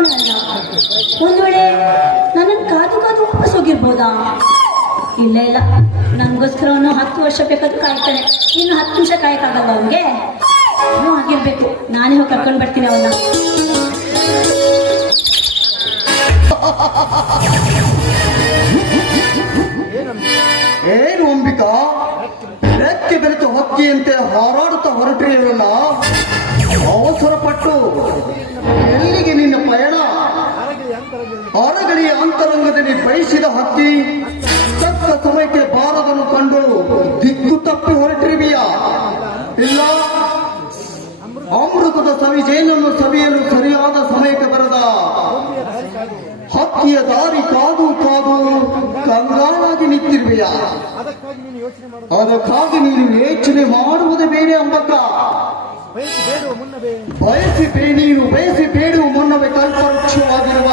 ತಿಳ್ಕೊಂಡವನೇ ಅಲ್ಲ. ಒಂದು ವೇಳೆ ನನ್ನನ್ನು ಕಾದು ಕಾದು ವಾಪಸ್ ಹೋಗಿರ್ಬೋದಾ? ಇಲ್ಲ ಇಲ್ಲ, ನನಗೋಸ್ಕರ ಅವನು 10 ವರ್ಷ ಬೇಕಾದ್ರೂ ಕಾಯ್ತಾನೆ. ಇನ್ನು 10 ನಿಮಿಷ ಕಾಯಕ್ಕಾಗಲ್ಲ ಅವನಿಗೆ. ಇನ್ನೂ ಆಗಿರ್ಬೇಕು. ನಾನೇ ಹೋಗಿ ಕರ್ಕೊಂಡು ಬರ್ತೀನಿ ಅವನ್ನ. ಏನು ಅಂಬಿಕಾ, ರೆಕ್ಕೆ ಬೆರೆತು ಹಕ್ಕಿಯಂತೆ ಹಾರಾಡುತ್ತಾ ಹೊರಟಿರಲ್ಲ. ಅವಸರ ಪಟ್ಟು ಎಲ್ಲಿಗೆ ನಿನ್ನ ಪಯಣ? ಅರಗಡಿಯ ಅಂತರಂಗದಲ್ಲಿ ಬಯಸಿದ ಹಕ್ಕಿ ತಕ್ಕ ಸಮಯಕ್ಕೆ ಬಾರದನ್ನು ಕಂಡು ದಿಕ್ಕು ತಪ್ಪಿ ಹೊರಟಿರುವಿಯಾ? ಇಲ್ಲ, ಅಮೃತದ ಸವಿ ಜೇನನ್ನು ಸವಿಯಲು ಸರಿಯಾದ ಸಮಯಕ್ಕೆ ಬರದ ಹಕ್ಕಿಯ ದಾರಿ ಕಾದು ಕಾದು ಕಂಗಾಲಾಗಿ ನಿಂತಿರುವೆಯ. ಅದಕ್ಕಾಗಿ ನೀನು ಯೋಚನೆ ಮಾಡುವುದೇ ಬೇರೆ ಅಂಬಕ್ಕ. ನೀನು ಬಯಸಿ ಬೇಡುವ ಮುನ್ನವೇ ಕಲ್ಪವೃಕ್ಷವಾಗಿರುವ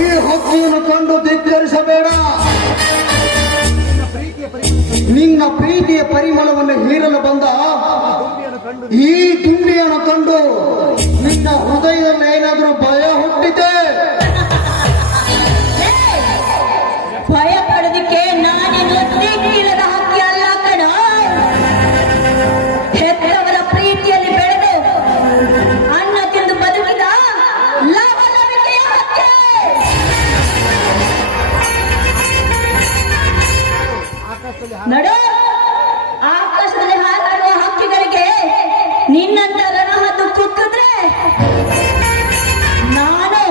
ಈ ಹಕ್ಕಿಯನ್ನು ಕಂಡು ಧಿಕ್ಕರಿಸಬೇಡ. ನಿನ್ನ ಪ್ರೀತಿಯ ಪರಿಮಳವನ್ನು ಹೀರಲು ಬಂದ ಈ ದುಂಬಿಯನ್ನು ಕಂಡು ನಿನ್ನ ಹೃದಯದಲ್ಲಿ ಏನಾದರೂ ಭಯ ಹುಟ್ಟಿದೆ? ಭಯ ಪಡೋದಕ್ಕೆ ನಾನೇನು ದಿಕ್ಕಿಲ್ಲದ ಹಕ್ಕಿ ಅಲ್ಲ ಕಣ. ಹೆತ್ತವರ ಪ್ರೀತಿಯಲ್ಲಿ ಬೆಳೆದು ಅನ್ನ ತಿಂದು ಬದುಕಿದ ಲವಲವಿಕೆಯ ಹಕ್ಕಿ. ನಡು, ಆಕಾಶದಲ್ಲಿ ಹಾರಾಡುವ ಹಕ್ಕಿಗಳಿಗೆ ನಿನ್ನಂತ ರಣಹದ್ದು ಕುಕ್ಕಿದ್ರೆ ನಾನು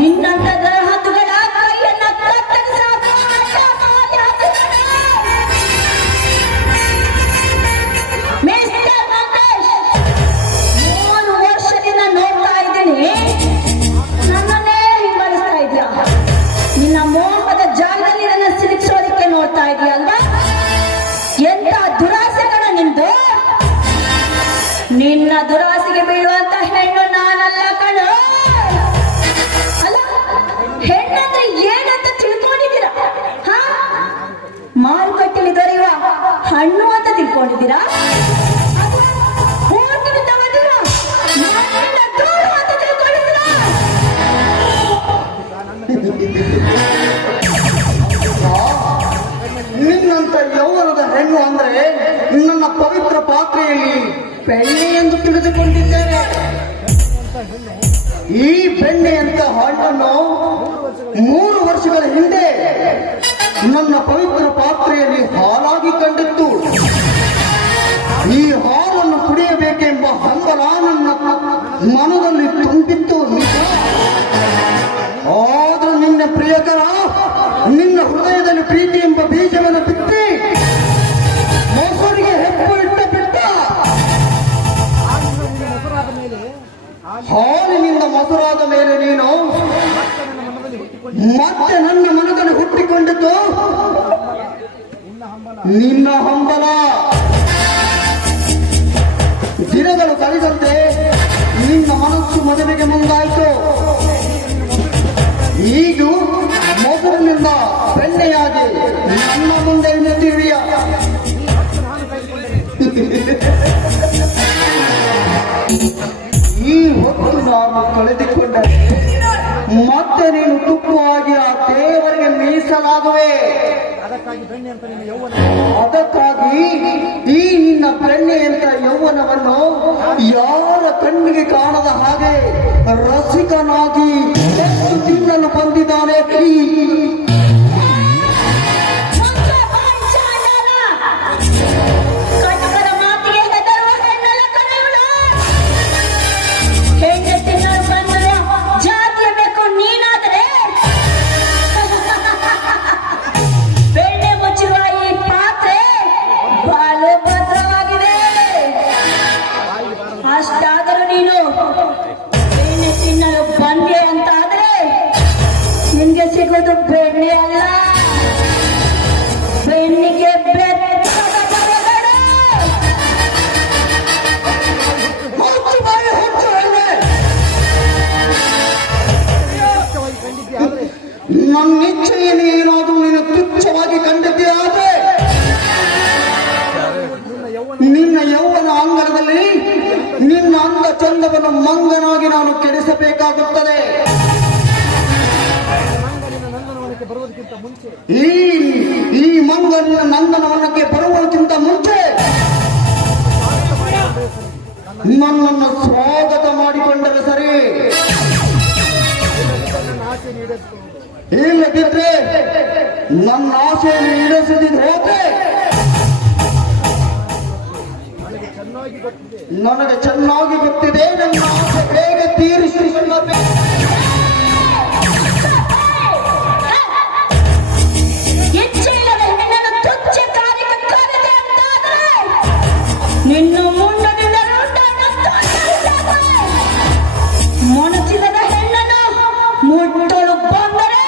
ನಿನ್ನಂತ ರಣಹದ್ದುಗಳ ಕೈಯನ್ನ ಕತ್ತರಿಸಿ ಮಿಸ್ಟರ್ ಮಂಗೇಶ್, 3 ವರ್ಷದಿಂದ ನೋಡ್ತಾ ಇದ್ದೀನಿ, ನನ್ನನ್ನೇ ಹಿಂಬಾಲಿಸ್ತಾ ಇದೆಯಾ? ನಿನ್ನ ಮೋಹದ ಜಾಗದಲ್ಲಿ ನನ್ನ ಸಿಲುಕಿಸೋದಕ್ಕೆ ನೋಡ್ತಾ ಇದೆಯಾ ಅಲ್ವಾ? ಎಂತ ದುರಾಸೆಗಳ ನಿಂದು? ನಿನ್ನ ದುರಾಸೆಗೆ ಬೀಳುವಂತ ಹೆಣ್ಣು ನಾನಲ್ಲ ಕಣೋ. ಅಲ್ಲ, ಹೆಣ್ಣಂದ್ರೆ ಏನಂತ ತಿಳ್ಕೊಂಡಿದ್ದೀರಾ? ಮಾರುಕಟ್ಟೆಯಲ್ಲಿ ದೊರೆಯುವ ಹಣ್ಣು ಅಂತ ತಿಳ್ಕೊಂಡಿದ್ದೀರಾ? ನಿನ್ನಂತ ಯೌವನದ ಹೆಣ್ಣು ಅಂದ್ರೆ ನನ್ನ ಪವಿತ್ರ ಪಾತ್ರೆಯಲ್ಲಿ ಬೆಣ್ಣೆ ಎಂದು ತಿಳಿದುಕೊಂಡಿದ್ದೇನೆ. ಈ ಬೆಣ್ಣೆಯಂತ ಹಣ್ಣನ್ನು 3 ವರ್ಷಗಳ ಹಿಂದೆ ನನ್ನ ಪವಿತ್ರ ಪಾತ್ರೆಯಲ್ಲಿ ಹಾಲಾಗಿ ಕಂಡಿತ್ತು. ಈ ಹಾಲನ್ನು ಕುಡಿಯಬೇಕೆಂಬ ಹಂಬಲ ನನ್ನ ಮನದಲ್ಲಿ ತುಂಬಿತ್ತು. ಆದರೂ ನಿನ್ನ ಪ್ರಿಯಕರ ನಿನ್ನ ಹೃದಯದಲ್ಲಿ ಪ್ರೀತಿ ಎಂಬ ಬೀಜವನ್ನು ಬಿತ್ತಿ ಮೊಸರಿಗೆ ಹೆಪ್ಪು ಇಟ್ಟ ಬಿಟ್ಟ. ಹಾಲಿನಿಂದ ಮೊಸರಾದ ಮೇಲೆ ನೀನು ಮತ್ತೆ ನನ್ನ ಮನದಲ್ಲಿ ಹುಟ್ಟಿಕೊಂಡಿದ್ದು ನಿನ್ನ ಹಂಬಲ. ದಿನಗಳು ಕಳೆದಂತೆ ನಿನ್ನ ಮನಸ್ಸು ಮದುವೆಗೆ ಮುಂದಾಯಿತು. ಈಗ ಮೊಸರಿನಿಂದ ಬೆಣ್ಣೆಯಾಗಿ ನನ್ನ ಮುಂದೆ ನಿಂತಿರುವಿಯ. ಈ ಹೊತ್ತು ನಾನು ಕಳೆದುಕೊಂಡರೆ ಮತ್ತೆ ನೀನು ತುಪ್ಪವಾಗಿ ಆ ದೇವರಿಗೆ ಮೀಸಲಾಗುವೆ. ಅದಕ್ಕಾಗಿ ಈ ನಿನ್ನ ಬೆಣ್ಣೆಯಂತ ಯೌವನವನ್ನು ಯಾರ ಕಣ್ಣಿಗೆ ಕಾಣದ ಹಾಗೆ ರಸಿಕನಾಗಿ ತಿನ್ನಲು ಬಂದಿದ್ದಾನೆ. ಅಷ್ಟಾದರೂ ನೀನು ಬೆಣ್ಣೆ ತಿನ್ನಲು ಬಂದೆ ಅಂತಾದ್ರೆ ನಿನ್ಗೆ ಸಿಗೋದು ಬೆಣ್ಣೆ ಅಂದ ಚಂದವನ್ನು ಮಂಗನಾಗಿ ನಾನು ಕೆಡಿಸಬೇಕಾಗುತ್ತದೆ. ಈ ಮಂಗನಿನ ನಂದನವನಕ್ಕೆ ಬರುವುದಕ್ಕಿಂತ ಮುಂಚೆ ನನ್ನನ್ನು ಸ್ವಾಗತ ಮಾಡಿಕೊಂಡರೆ ಸರಿ. ಇಲ್ಲದಿದ್ರೆ ನನ್ನ ಆಸೆಯನ್ನು ಈಡೇರಿಸದಿದ್ದು ಹೋದ್ರೆ ನನಗೆ ಚೆನ್ನಾಗಿ ಗೊತ್ತಿದೆ ನನ್ನ ಆಸೆ ಬೇಗ ತೀರಿಸಿಕೊಳ್ಳಬೇಕು. ನಿನ್ನ ಮುಂಡದಿಂದ ಮೊನಚಿಲ್ಲದ ಹೆಣ್ಣನ್ನು ಮುಟ್ಟಲು ಬಂದರೆ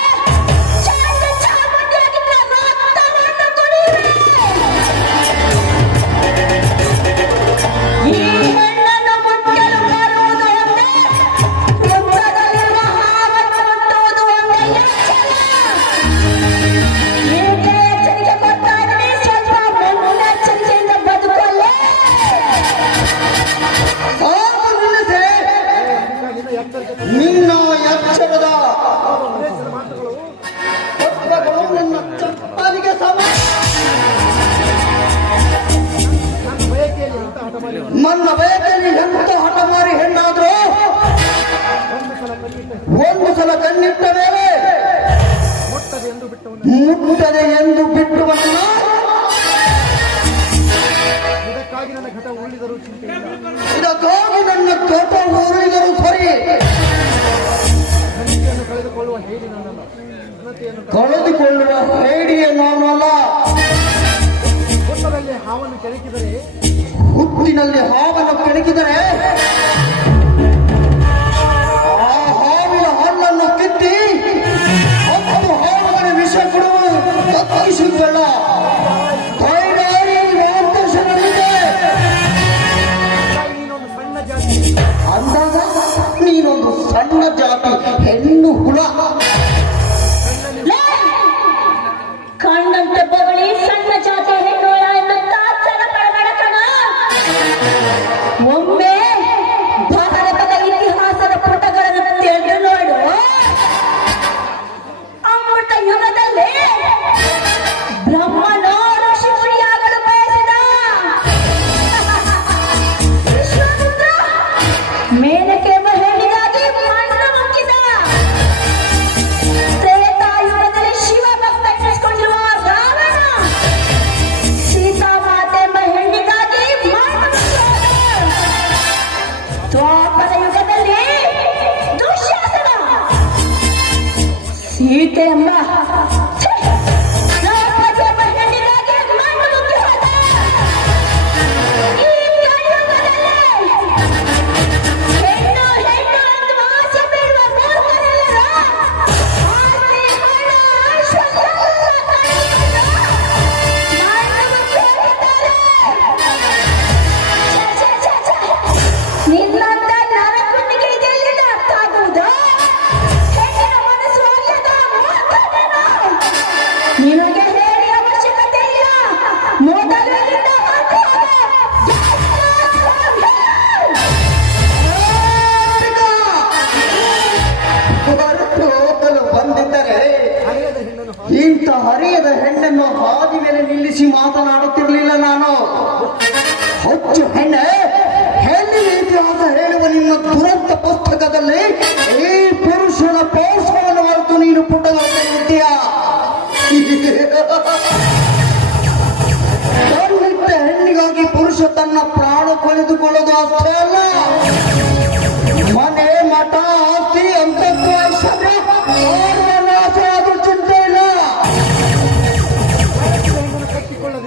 ಈ ಹೆಣ್ಣನ್ನು ಮುಟ್ಟಲು ಬರುವುದು ಒಂದೇ, ಮುಟ್ಟದಲ್ಲಿರುವ ಹಾವನ್ನು ಮುಟ್ಟುವುದು ಒಂದೇ. ಏಕೆ ಎಚ್ಚರಿಕೆ ಕೊಡ್ತಾ ಇದ್ದೀನಿ? ಸ್ವಲ್ಪ ಮುನ್ನೆಚ್ಚರಿಕೆಯಿಂದ ಬದುಕಲ್ಲೇ. ನಿನ್ನ ಎಚ್ಚರದ ಪತ್ರಗಳು ನನ್ನ ಚಪ್ಪಾಲಿಗೆ ಸಮ. ನನ್ನ ಬಯಕೆಯಲ್ಲಿ ಎಂತ ಹಠಮಾರಿ ಹೆಣ್ಣಾದ್ರೂ ಒಂದು ಸಲ ಕಣ್ಣಿಟ್ಟ ಮೇಲೆ ಮುಟ್ಟದೆ ಎಂದು ಬಿಟ್ಟುವನ್ನ. ಇದಕ್ಕಾಗಿ ನನ್ನ ಘಟ ಉಳಿದರೂ ಸರಿ. ಕಳೆದುಕೊಳ್ಳುವ ಹೇಡಿಯೇ ನಾನಲ್ಲ. ಹುಟ್ಟಿನಲ್ಲಿ ಹಾವನ್ನು ಕೆಣಕಿದರೆ ಆ ಹಾವಿನ ಹಣ್ಣನ್ನು ಕಿತ್ತಿ 10 ಹಾವುಗಳ ವಿಷ ಕೊಡುವುದು ತಪ್ಪಿಸಿಕೊಳ್ಳ. ಅಂದಾಗ ನೀನೊಂದು ಸಣ್ಣ ಜಾತಿ ಹೆಣ್ಣು ಹುಳ. ಕಣ್ಣಂತೆ ಬಗಳಿ ಸಣ್ಣ ಜಾತಿ ಹೆಣ್ಣು ಹುಳ ಎಂದು ತಾತ್ಸಾರ ಪಡಬೇಡ ಕಣ. ಒಮ್ಮೆ ಭಾರತದ ಇತಿಹಾಸದ ಪುಟಗಳನ್ನು ತೆರೆದು ನೋಡು. ಅಮೃತ ಯುಗದಲ್ಲಿ ಬ್ರಹ್ಮನೋ ಋಷಿಮುನಿಯಾಗಲು ಬಯಸಿದ ವಿಶ್ವಾಮಿತ್ರ ಮೇನಕೆ ಹೆಣ್ಣಿಗಾಗಿ ಮಣ್ಣು ಮುಕ್ಕಿದ. ತ್ರೇತಾಯುಗದಲ್ಲಿ ಶಿವ ಭಕ್ತ ಎನಿಸಿಕೊಂಡಿರುವ ರಾವಣ ಸೀತಾಮಾತೆ ಹೆಣ್ಣಿಗಾಗಿ ಮಣ್ಣು ಮುಕ್ಕಿದ. ದ್ವಾಪರ ಯುಗದಲ್ಲಿ ದುಶ್ಯಾಸನ ಸೀತೆ ಎಂಬ ನಿನ್ನಂತ ನರಕುಂಡಿಗೆ ಇದೆಲ್ಲ ಅರ್ಥ ಆಗುವುದು. ಹೆಣ್ಣಿನ ಮನಸ್ಸು ಅಲ್ಲದ ಮೂರ್ಖತನ. ನಿನಗೆ ಹೇಳಿ ಅವಶ್ಯಕತೆ ಇಲ್ಲ. ಮೊದಲು ಇಲ್ಲಿಂದ ಹೊರಟು ಹೋಗಲು ಬಂದಿದ್ದರೆ ಇಂಥ ಹರಿಯದ ಹೆಣ್ಣನ್ನು ಹಾದಿ ಮೇಲೆ ನಿಲ್ಲಿಸಿ ಮಾತನಾಡುತ್ತಿರಲಿಲ್ಲ ನಾನು. ಹೊಚ್ಚು ಹೆಣ್ಣೆ, ಹೆಣ್ಣಿನ ಇತಿಹಾಸ ಹೇಳುವ ನಿನ್ನ ದುರಂತ ಪುಸ್ತಕದಲ್ಲಿ ಈ ಪುರುಷನ ಪೌರುಷವನ್ನು ಮರೆತು ನೀನು ಪುಟಗಳಿದ್ದೀಯ. ಕಣ್ಣಿಟ್ಟ ಹೆಣ್ಣಿಗಾಗಿ ಪುರುಷ ತನ್ನ ಪ್ರಾಣ ಕಳೆದುಕೊಳ್ಳೋದು ಅಷ್ಟೇ ಅಲ್ಲ, ಮನೆ ಮಠ ಆಸ್ತಿ ಅಂತಸ್ತು ಐಶ್ವರ್ಯ ಆಸೆ ಆದ್ರೂ ಚಿಂತೆ ಇಲ್ಲ.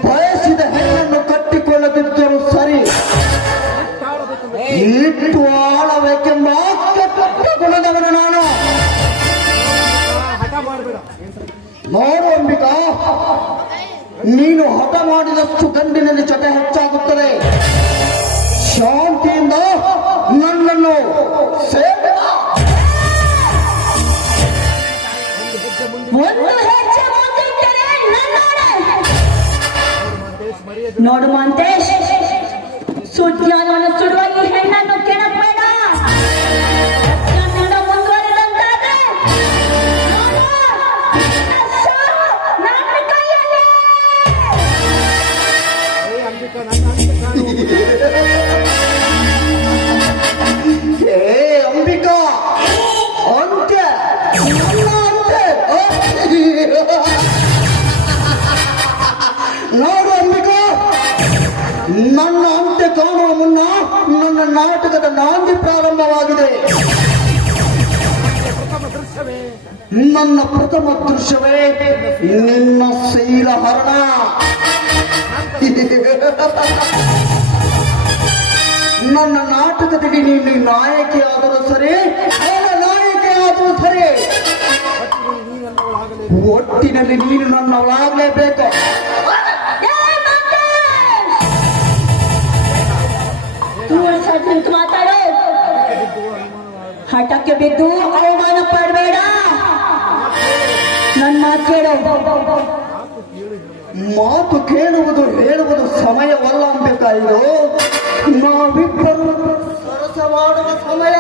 ಬಯಸಿದ ಹೆಣ್ಣನ್ನು ಕಟ್ಟಿಕೊಳ್ಳದಿದ್ದರೂ ಸರಿ, ಇಟ್ಟು ಆಳಬೇಕೆಂಬ ಗುಣದವನು ನಾನು. ನೋಡು ಅಂಬಿಕಾ, ನೀನು ಹಠ ಮಾಡಿದಷ್ಟು ಗಂಡಿನಲ್ಲಿ ಚಟ ಹೆಚ್ಚಾಗುತ್ತದೆ. ಶಾಂತಿಯಿಂದ ನನ್ನನ್ನು ಸೇವೆ ಒಂದು ಹೆಜ್ಜೆ ಮುಂದಿಟ್ಟರೆ ನನ್ನೊಡೆ. ನೋಡು ಮಾಂತೇಶ್, ಸುದ್ದಿಯನ್ನು ಸುಡುವ ಈ ಹೆಣ್ಣನ್ನು ಕೆಣಕಬೇಡ. ನನ್ನ ಮುಂದುವರೆದಂತಾದ್ರೆ ನನ್ನ ಕೈಯಲ್ಲಿ. ಏ ಅಂಬಿಕಾ, ಅಂತ್ಯ ನನ್ನ ಅಂತ್ಯ. ನೋಡು ಅಂಬಿಕಾ, ನನ್ನ ಅಂತ್ಯ ಕಾಣುವ ಮುನ್ನ ನನ್ನ ನಾಟಕದ ನಾಂದಿ ಪ್ರಾರಂಭವಾಗಿದೆ. ನನ್ನ ಪ್ರಥಮ ದೃಶ್ಯವೇ ನಿನ್ನ ಶೈಲಹರಣ. ನನ್ನ ನಾಟಕದಲ್ಲಿ ನೀನು ನಾಯಕಿಯಾದರೂ ಸರಿ, ನಾಯಕಿಯಾದರೂ ಸರಿ, ಒಟ್ಟಿನಲ್ಲಿ ನೀನು ನನ್ನವಳಾಗಲೇಬೇಕು. ನಿಂತು ಮಾತಾಡು. ಹಠಕ್ಕೆ ಬಿದ್ದು ಅವಮಾನ ಪಡಬೇಡ. ನನ್ನ ಮಾತು ಕೇಳು. ಮಾತು ಕೇಳುವುದು ಹೇಳುವುದು ಸಮಯವಲ್ಲ ಅಂಬೇಕಾ ಇದು. ನಾವಿಬ್ಬರು ಸರಸವಾಡುವ ಸಮಯ.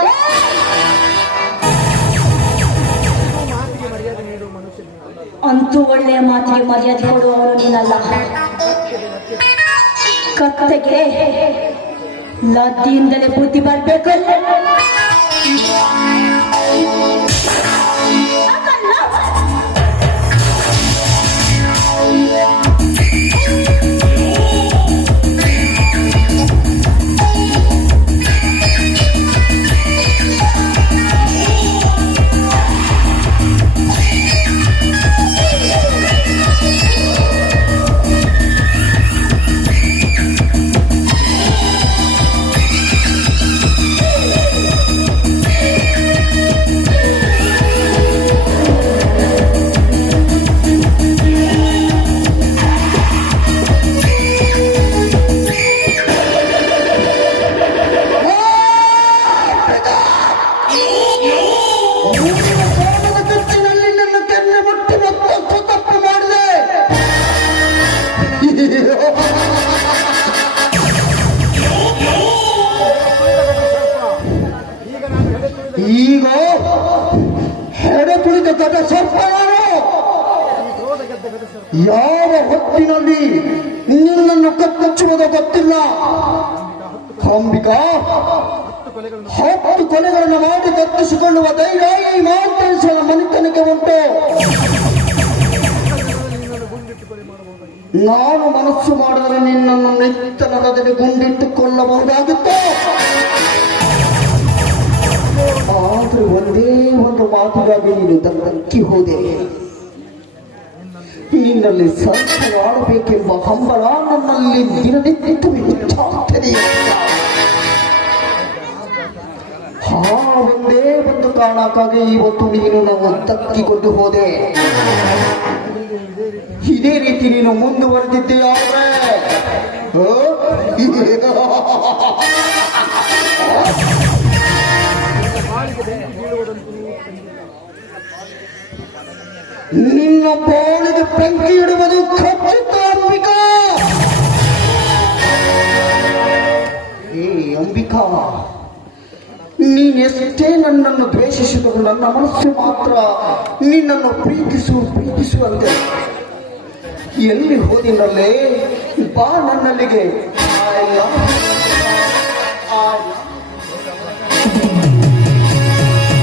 ಅಂತೂ ಒಳ್ಳೆಯ ಮಾತಿಗೆ ಮರ್ಯಾದೆ ಕೊಡುವವನು ನೀನಲ್ಲ. ಕತ್ತೆಗೆ ಲದ್ದಿಯಿಂದಲೇ ಬುದ್ಧಿ ಬರಬೇಕು. ಈಗ ಹೆಡೆ ತುಳಿದ ಗದ ಸರ್ಪ ಯಾವ ಹೊತ್ತಿನಲ್ಲಿ ನಿನ್ನನ್ನು ಕತ್ತಚ್ಚುವುದೋ ಗೊತ್ತಿಲ್ಲ. ಅಂಬಿಕಾ, 10 ಕೊಲೆಗಳನ್ನು ಮಾಡಿ ತಪ್ಪಿಸಿಕೊಳ್ಳುವ ಧೈರ್ಯ ಈ ಮಾತೇಶ್ವರ ಮನೆತನಕ್ಕೆ ಉಂಟು. ನಾನು ಮನಸ್ಸು ಮಾಡಿದರೆ ನಿನ್ನನ್ನು ನೆತ್ತನದಲ್ಲಿ ಗುಂಡಿಟ್ಟುಕೊಳ್ಳಬಹುದಾಗಿತ್ತು. ಆದ್ರೆ ಒಂದೇ ಒಂದು ಮಾತಿಗಾಗಿ ನೀನು ದಕ್ಕಿ ಹೋದೆ. ನಿನ್ನಲ್ಲಿ ಸಂತವಾಡಬೇಕೆಂಬ ಹಂಬಲ ನನ್ನಲ್ಲಿ ದಿನನಿತ್ಯ ಹೆಚ್ಚಾಗ್ತದೆ. ಒಂದೇ ಒಂದು ಕಾರಣಕ್ಕಾಗಿ ಇವತ್ತು ನೀನು ನಾವು ದಕ್ಕಿಕೊಂಡು ಹೋದೆ. ಇದೇ ರೀತಿ ನೀನು ಮುಂದುವರೆದಿದ್ದೀಯಾದ್ರೆ ನಿನ್ನ ಬಾಳಿಗೆ ಬೆಂಕಿ ಇಡುವುದು ಖಚಿತ ಅಂಬಿಕಾ. ಏ ಅಂಬಿಕಾ, ನೀನೆಷ್ಟೇ ನನ್ನನ್ನು ದ್ವೇಷಿಸಿದರೂ ನನ್ನ ಮನಸ್ಸು ಮಾತ್ರ ನಿನ್ನನ್ನು ಪ್ರೀತಿಸು ಅಂತೆ. ಎಲ್ಲಿ ಹೋದಿನಲ್ಲೇ ಬಾ ನನ್ನಲ್ಲಿಗೆ.